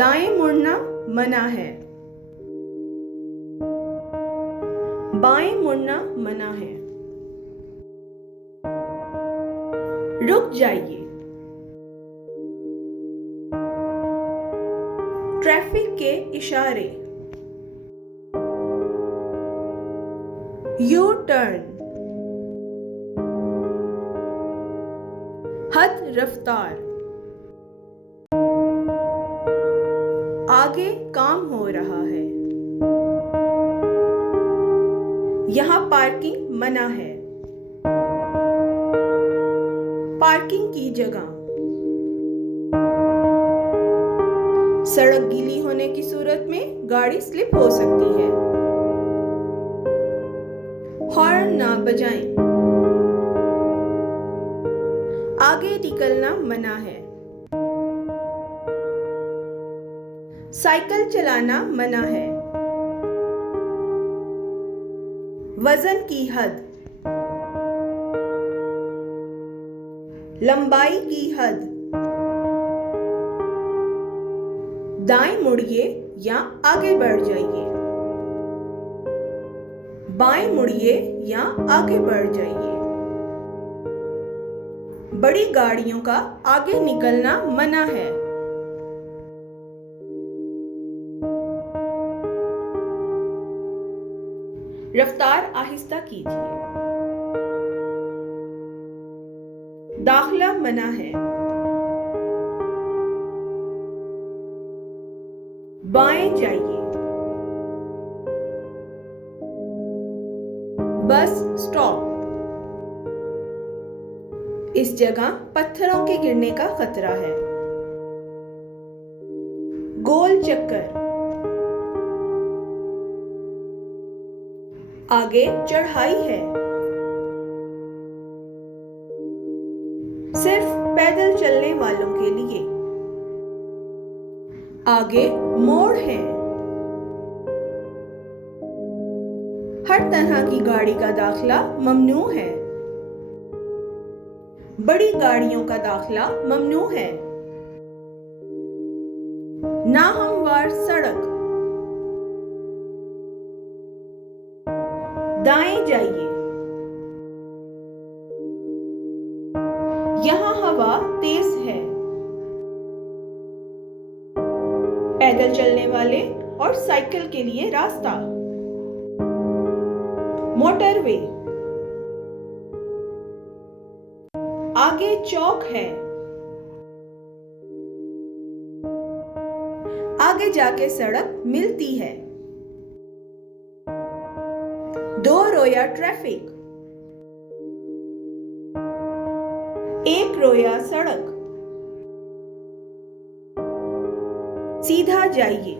दाएं मुड़ना मना है। बाएं मुड़ना मना है। रुक जाइए। ट्रैफिक के इशारे। U turn. हद रफ्तार। आगे काम हो रहा है। यहाँ पार्किंग मना है। पार्किंग की जगह। सड़क गीली होने की सूरत में गाड़ी स्लिप हो सकती है। हॉर्न ना बजाएं। आगे निकलना मना है। साइकिल चलाना मना है। वजन की हद। लंबाई की हद। दाएं मुड़िए या आगे बढ़ जाइए। बाएं मुड़िए या आगे बढ़ जाइए। बड़ी गाड़ियों का आगे निकलना मना है। रफ्तार आहिस्ता कीजिए। दाखला मना है। बाएं जाइए। Bus stop. इस जगह पत्थरों के गिरने का खतरा है। गोल चक्कर। आगे चढ़ाई है। सिर्फ पैदल चलने वालों के लिए। आगे मोड़ है। हर तरह की गाड़ी का दाखला ममनू है। बड़ी गाड़ियों का दाखला ममनू है। नाहमवार सड़क। दाएं जाइए। यहाँ हवा तेज है। पैदल चलने वाले और साइकिल के लिए रास्ता। मोटरवे। आगे चौक है। आगे जाके सड़क मिलती है। दो रोया ट्रैफिक। एक रोया सड़क। सीधा जाइए।